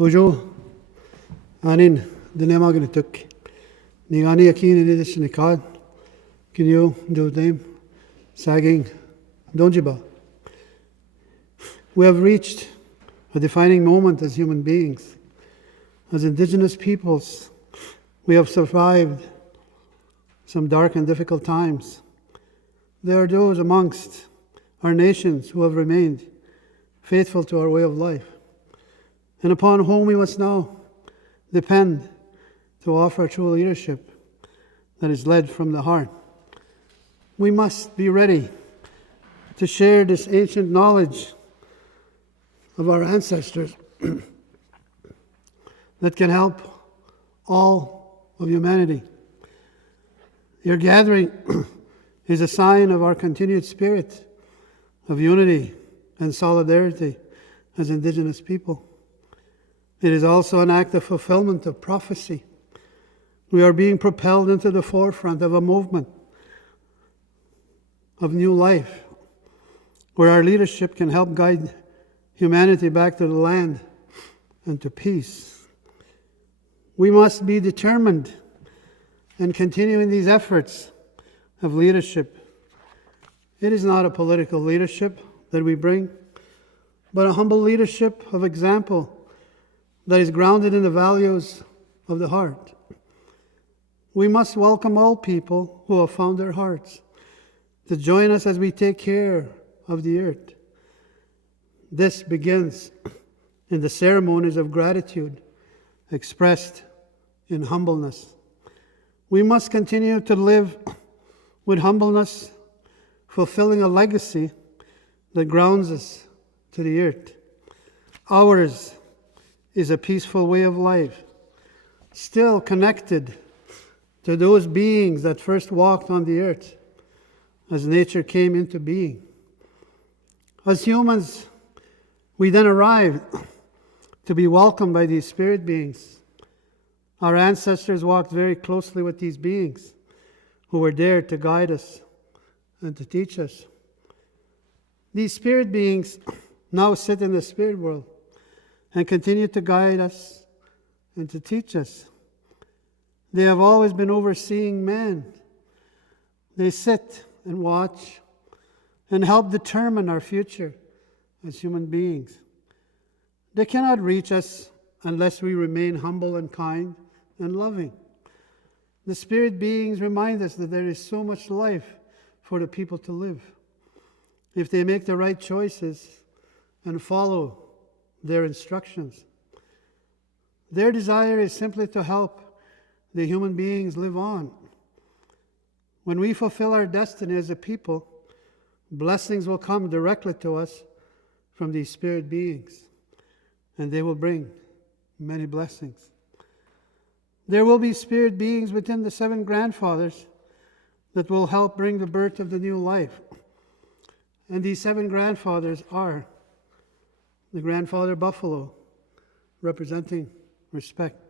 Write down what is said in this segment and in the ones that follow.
Ojo, anin, dinemaganituk. Nigani akin in this nikad. Can you do them? Sagging, donjiba. We have reached a defining moment as human beings. As indigenous peoples, we have survived some dark and difficult times. There are those amongst our nations who have remained faithful to our way of life, and upon whom we must now depend to offer true leadership that is led from the heart. We must be ready to share this ancient knowledge of our ancestors that can help all of humanity. Your gathering is a sign of our continued spirit of unity and solidarity as Indigenous people. It is also an act of fulfillment of prophecy. We are being propelled into the forefront of a movement of new life, where our leadership can help guide humanity back to the land and to peace. We must be determined and continue in these efforts of leadership. It is not a political leadership that we bring, but a humble leadership of example that is grounded in the values of the heart. We must welcome all people who have found their hearts to join us as we take care of the earth. This begins in the ceremonies of gratitude expressed in humbleness. We must continue to live with humbleness, fulfilling a legacy that grounds us to the earth. Ours is a peaceful way of life, still connected to those beings that first walked on the earth as nature came into being. As humans, we then arrived to be welcomed by these spirit beings. Our ancestors walked very closely with these beings who were there to guide us and to teach us. These spirit beings now sit in the spirit world and continue to guide us and to teach us. They have always been overseeing man. They sit and watch and help determine our future as human beings. They cannot reach us unless we remain humble and kind and loving. The spirit beings remind us that there is so much life for the people to live if they make the right choices and follow their instructions. Their desire is simply to help the human beings live on. When we fulfill our destiny as a people, blessings will come directly to us from these spirit beings, and they will bring many blessings. There will be spirit beings within the 7 grandfathers that will help bring the birth of the new life. And these 7 grandfathers are the grandfather buffalo, representing respect;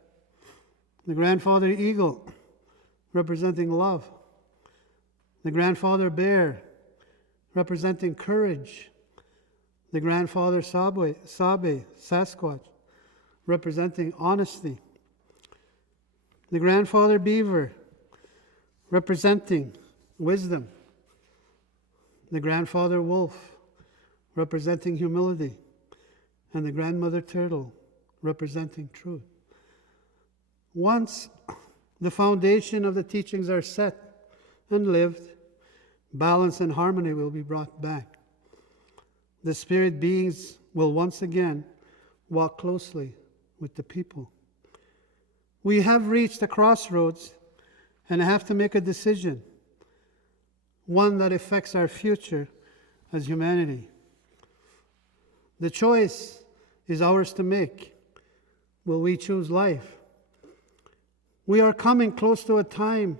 the grandfather eagle, representing love; the grandfather bear, representing courage; the grandfather sabe, Sasquatch, representing honesty; the grandfather beaver, representing wisdom; the grandfather wolf, representing humility; and the grandmother turtle, representing truth. Once the foundation of the teachings are set and lived, balance and harmony will be brought back. The spirit beings will once again walk closely with the people. We have reached a crossroads and have to make a decision, one that affects our future as humanity. The choice is ours to make. Will we choose life? We are coming close to a time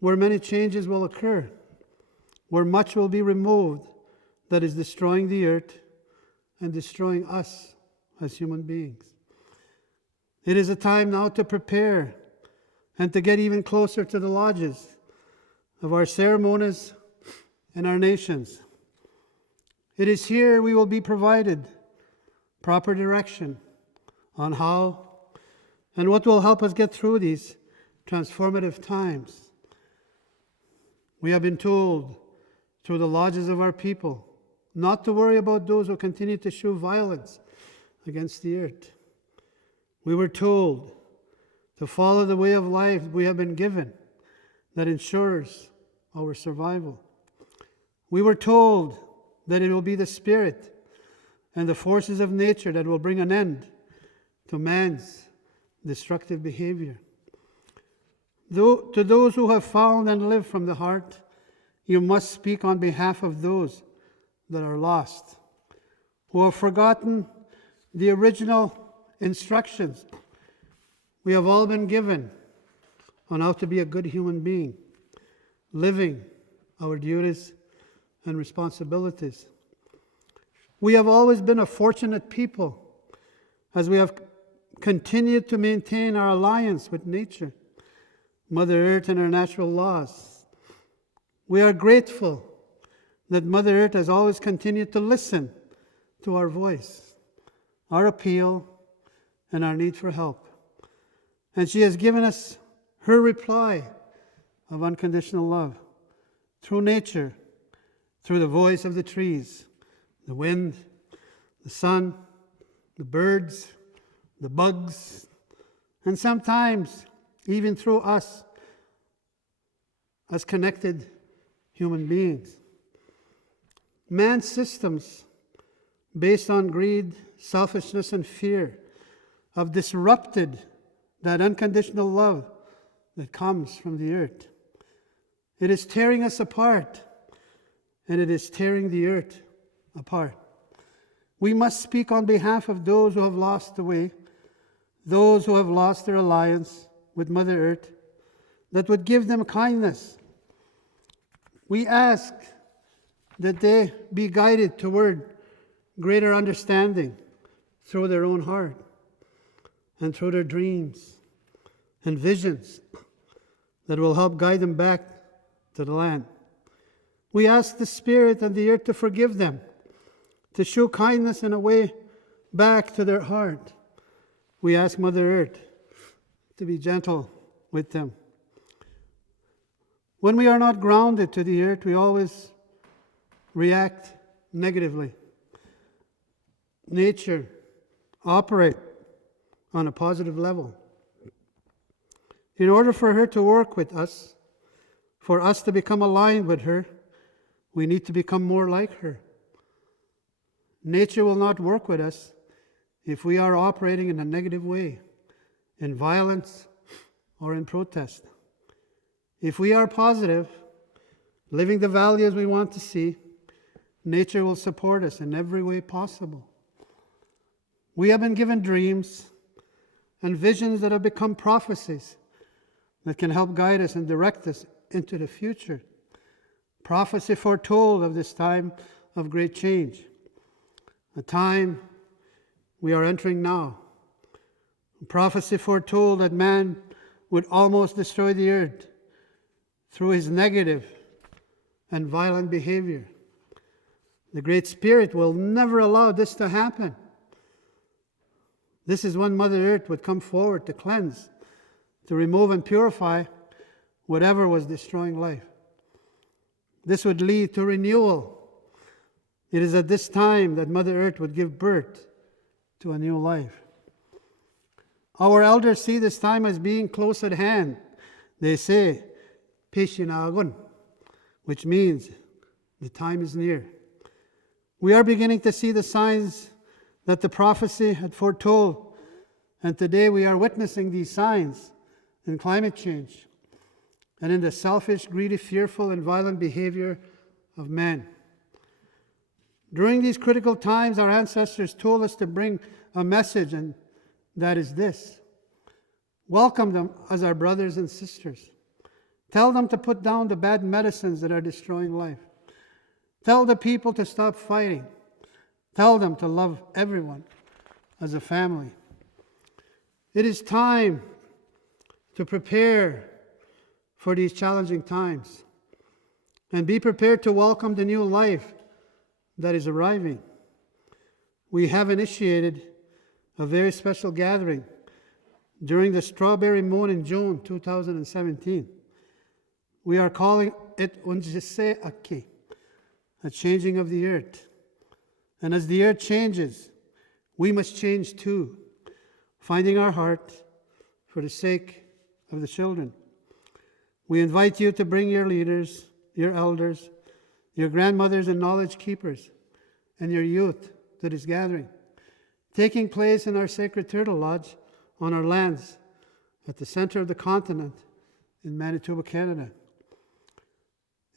where many changes will occur, where much will be removed that is destroying the earth and destroying us as human beings. It is a time now to prepare and to get even closer to the lodges of our ceremonies and our nations. It is here we will be provided proper direction, on how and what will help us get through these transformative times. We have been told through the lodges of our people not to worry about those who continue to show violence against the earth. We were told to follow the way of life we have been given that ensures our survival. We were told that it will be the spirit and the forces of nature that will bring an end to man's destructive behavior. To those who have found and lived from the heart, you must speak on behalf of those that are lost, who have forgotten the original instructions we have all been given on how to be a good human being, living our duties and responsibilities. We have always been a fortunate people as we have continued to maintain our alliance with nature, Mother Earth, and her natural laws. We are grateful that Mother Earth has always continued to listen to our voice, our appeal, and our need for help. And she has given us her reply of unconditional love through nature, through the voice of the trees, the wind, the sun, the birds, the bugs, and sometimes even through us as connected human beings. Man's systems, based on greed, selfishness, and fear, have disrupted that unconditional love that comes from the earth. It is tearing us apart, and it is tearing the earth apart. We must speak on behalf of those who have lost the way, those who have lost their alliance with Mother Earth, that would give them kindness. We ask that they be guided toward greater understanding through their own heart and through their dreams and visions that will help guide them back to the land. We ask the Spirit and the earth to forgive them, to show kindness in a way back to their heart. We ask Mother Earth to be gentle with them. When we are not grounded to the earth, we always react negatively. Nature operates on a positive level. In order for her to work with us, for us to become aligned with her, we need to become more like her. Nature will not work with us if we are operating in a negative way, in violence or in protest. If we are positive, living the values we want to see, nature will support us in every way possible. We have been given dreams and visions that have become prophecies that can help guide us and direct us into the future. Prophecy foretold of this time of great change, a time we are entering now. Prophecy foretold that man would almost destroy the earth through his negative and violent behavior. The Great Spirit will never allow this to happen. This is when Mother Earth would come forward to cleanse, to remove and purify whatever was destroying life. This would lead to renewal. It is at this time that Mother Earth would give birth to a new life. Our elders see this time as being close at hand. They say, Peshinagun, which means the time is near. We are beginning to see the signs that the prophecy had foretold, and today we are witnessing these signs in climate change and in the selfish, greedy, fearful, and violent behavior of man. During these critical times, our ancestors told us to bring a message, and that is this: welcome them as our brothers and sisters. Tell them to put down the bad medicines that are destroying life. Tell the people to stop fighting. Tell them to love everyone as a family. It is time to prepare for these challenging times and be prepared to welcome the new life that is arriving. We have initiated a very special gathering during the strawberry moon in June 2017. We are calling it Unjise Aki, a changing of the earth. And as the earth changes, we must change too, finding our heart for the sake of the children. We invite you to bring your leaders, your elders, your grandmothers and knowledge keepers, and your youth to this gathering, taking place in our sacred turtle lodge on our lands at the center of the continent in Manitoba, Canada.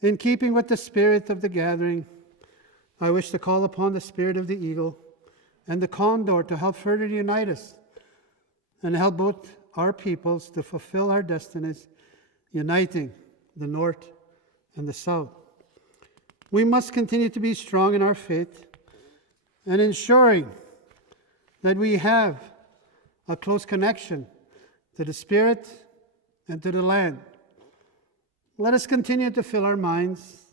In keeping with the spirit of the gathering, I wish to call upon the spirit of the eagle and the condor to help further unite us and help both our peoples to fulfill our destinies, uniting the North and the South. We must continue to be strong in our faith and ensuring that we have a close connection to the Spirit and to the land. Let us continue to fill our minds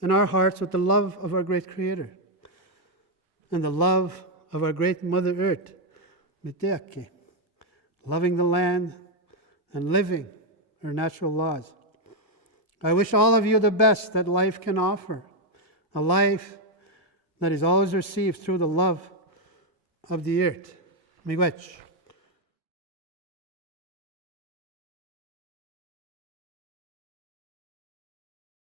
and our hearts with the love of our great Creator and the love of our great Mother Earth, Miteaki, loving the land and living her natural laws. I wish all of you the best that life can offer, a life that is always received through the love of the earth. Miigwech.